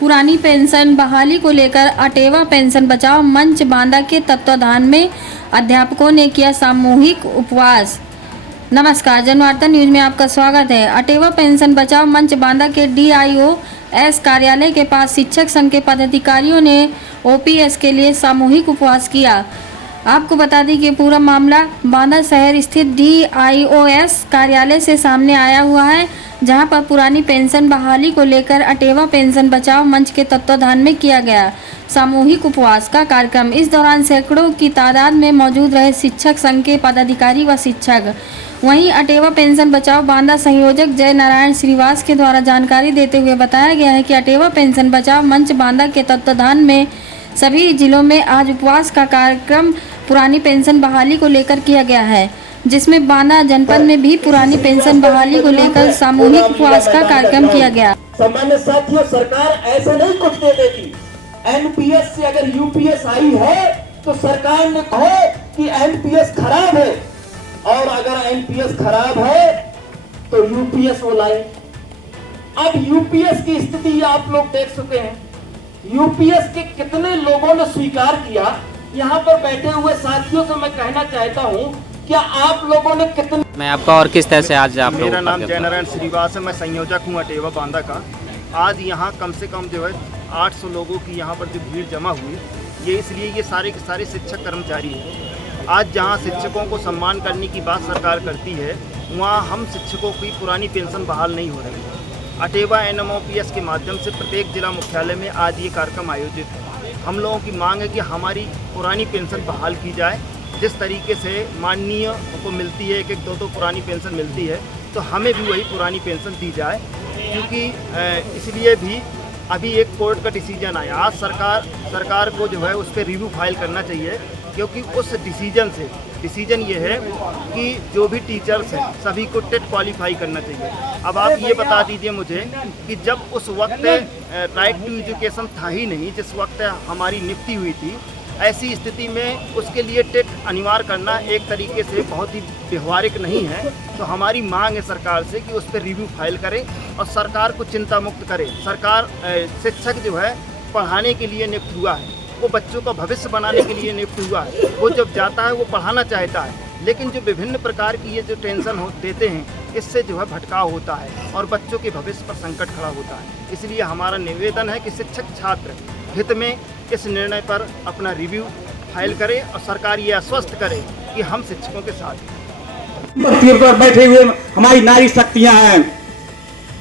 पुरानी पेंशन बहाली को लेकर अटेवा पेंशन बचाओ मंच बांदा के तत्वाधान में अध्यापकों ने किया सामूहिक उपवास। नमस्कार, जनवार्ता न्यूज में आपका स्वागत है। अटेवा पेंशन बचाओ मंच बांदा के DIOS कार्यालय के पास शिक्षक संघ के पदाधिकारियों ने OPS के लिए सामूहिक उपवास किया। आपको बता दें कि पूरा मामला बांदा शहर स्थित DIOS कार्यालय से सामने आया हुआ है, जहां पर पुरानी पेंशन बहाली को लेकर अटेवा पेंशन बचाओ मंच के तत्वाधान में किया गया सामूहिक उपवास का कार्यक्रम। इस दौरान सैकड़ों की तादाद में मौजूद रहे शिक्षक संघ के पदाधिकारी व शिक्षक। वहीं अटेवा पेंशन बचाओ बांदा संयोजक जय नारायण श्रीवास के द्वारा जानकारी देते हुए बताया गया है कि अटेवा पेंशन बचाओ मंच बांदा के तत्वाधान में सभी जिलों में आज उपवास का कार्यक्रम पुरानी पेंशन बहाली को लेकर किया गया है, जिसमें बांदा जनपद में भी पुरानी पेंशन बहाली को लेकर सामूहिक उपवास का कार्यक्रम किया गया। सामान्य साथियों, सरकार ऐसे नहीं कुछ दे देगी। NPS से अगर UPS आई है तो सरकार ने कहा कि NPS खराब है, और अगर NPS खराब है तो UPS वो लाए। अब UPS की स्थिति आप लोग देख चुके हैं। UPS के कितने लोगों ने स्वीकार किया। यहाँ पर बैठे हुए साथियों से मैं कहना चाहता हूँ, क्या आप लोगों ने कितने। मैं आपका और किस तरह से आज आप मेरा नाम जय नारायण श्रीवास है, मैं संयोजक हूँ अटेवा बांदा का। आज यहाँ कम से कम जो है 800 लोगों की यहाँ पर जो भीड़ जमा हुई, ये इसलिए ये सारे के सारे शिक्षक कर्मचारी हैं। आज जहाँ शिक्षकों को सम्मान करने की बात सरकार करती है, वहाँ हम शिक्षकों की पुरानी पेंशन बहाल नहीं हो रही है। अटेवा NMOPS के माध्यम से प्रत्येक जिला मुख्यालय में आज ये कार्यक्रम आयोजित है। हम लोगों की मांग है कि हमारी पुरानी पेंशन बहाल की जाए। जिस तरीके से माननीय को मिलती है, एक दो पुरानी पेंशन मिलती है, तो हमें भी वही पुरानी पेंशन दी जाए। क्योंकि इसलिए भी अभी एक कोर्ट का डिसीजन आया। आज सरकार को जो है उस पर रिव्यू फाइल करना चाहिए, क्योंकि उस डिसीजन ये है कि जो भी टीचर्स हैं सभी को टेट क्वालिफाई करना चाहिए। अब आप ये बता दीजिए मुझे कि जब उस वक्त राइट टू एजुकेशन था ही नहीं, जिस वक्त हमारी नियुक्ति हुई थी, ऐसी स्थिति में उसके लिए टेट अनिवार्य करना एक तरीके से बहुत ही व्यवहारिक नहीं है। तो हमारी मांग है सरकार से कि उस पर रिव्यू फाइल करे और सरकार को चिंता मुक्त करे। सरकार शिक्षक जो है पढ़ाने के लिए नियुक्त हुआ है, वो बच्चों का भविष्य बनाने के लिए नियुक्त हुआ है। वो जब जाता है वो पढ़ाना चाहता है, लेकिन जो विभिन्न प्रकार की ये जो टेंशन देते हैं, इससे जो है भटकाव होता है और बच्चों के भविष्य पर संकट खड़ा होता है। इसलिए हमारा निवेदन है कि शिक्षक छात्र हित में इस निर्णय पर अपना रिव्यू फाइल करे और सरकार ये आश्वस्त करे कि हम शिक्षकों के साथ हैं। पर बैठे हुए हमारी नारी शक्तियां हैं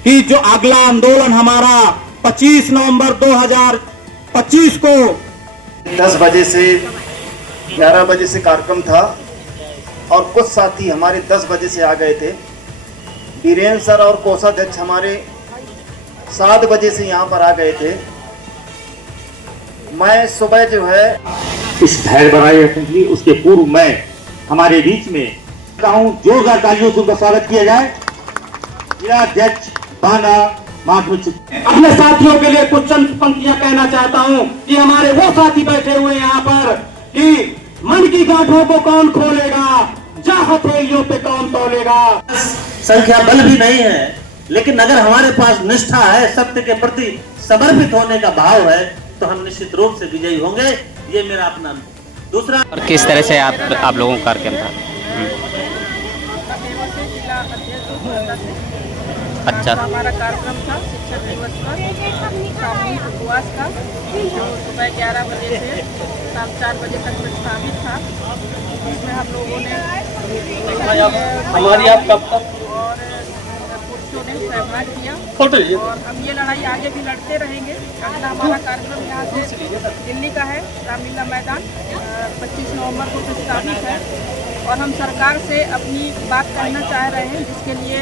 कि जो अगला आंदोलन हमारा 25 नवंबर 2025 को 10 बजे से 11 बजे से कार्यक्रम था, और कुछ साथी हमारे 10 बजे से आ गए थे। वीरेंद्र सर और कोषाध्यक्ष हमारे 7 बजे से यहाँ पर आ गए थे। मैं सुबह जो है इस धैर्य बनाए रखने के लिए उसके पूर्व मैं हमारे बीच में कहूँ जोरदार तालियों से उनका स्वागत किया जाए। जिलाध्यक्ष बांदा अपने साथियों के लिए कुछ चंद पंक्तियां कहना चाहता हूं कि हमारे वो साथी बैठे हुए यहाँ पर कि मन की गांठों को कौन खोलेगा, जा हथेलियों पे कौन तोलेगा। संख्या बल भी नहीं है, लेकिन अगर हमारे पास निष्ठा है, सत्य के प्रति समर्पित होने का भाव है, तो हम निश्चित रूप से विजयी होंगे। ये मेरा अपना दूसरा। और किस तरह से आप लोगों का कार्यक्रम था? अच्छा, हमारा कार्यक्रम था शिक्षक दिवस पर सामूहिक उपवास का, जो सुबह 11 बजे से शाम 4 बजे तक प्रस्तावित था। इसमें हम लोगों ने हमारी आप कब तक और पुरुषों ने सहभाग किया, और हम ये लड़ाई आगे भी लड़ते रहेंगे। अगला हमारा कार्यक्रम यहाँ से दिल्ली का है, रामलीला मैदान 25 नवंबर को प्रस्तावित है, और हम सरकार से अपनी बात कहना चाह रहे हैं, जिसके लिए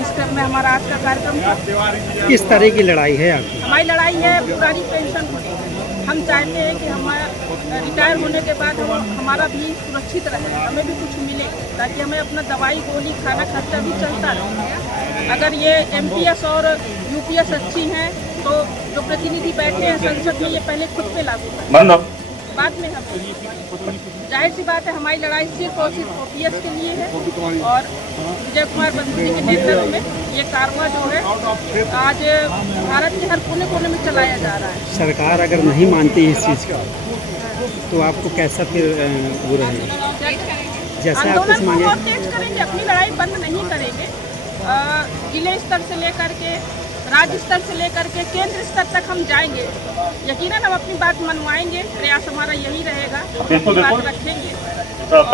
जिस क्रम में हमारा आज का कार्यक्रम था। किस तरह की लड़ाई है आपकी? हमारी लड़ाई है पुरानी पेंशन को लेकर। हम चाहते हैं कि हमारा रिटायर होने के बाद हमारा भी सुरक्षित रहे, हमें भी कुछ मिले, ताकि हमें अपना दवाई गोली खाना खर्चा भी चलता रहे। अगर ये MPS और UPS अच्छी हैं, तो जो प्रतिनिधि बैठे हैं संसद में, ये पहले खुद पे लागू करें, बाद में हम। जाहिर सी बात है हमारी लड़ाई सिर्फ और सिर्फ OPS के लिए है, और विजय कुमार बंसी जी के नेतृत्व में ये कारवां जो है आज भारत के हर कोने कोने में चलाया जा रहा है। सरकार अगर नहीं मानती इस चीज़ का तो आपको कैसा फिर वो रहेगा? जैसे आप कुछ आंदोलन को मांगे और तेज करेंगे, अपनी लड़ाई बंद नहीं करेंगे। जिले स्तर से लेकर के राज्य स्तर से लेकर के केंद्र स्तर तक हम जाएंगे। यकीनन हम अपनी बात मनवाएंगे, प्रयास हमारा यही रहेगा, अपनी बात रखेंगे। और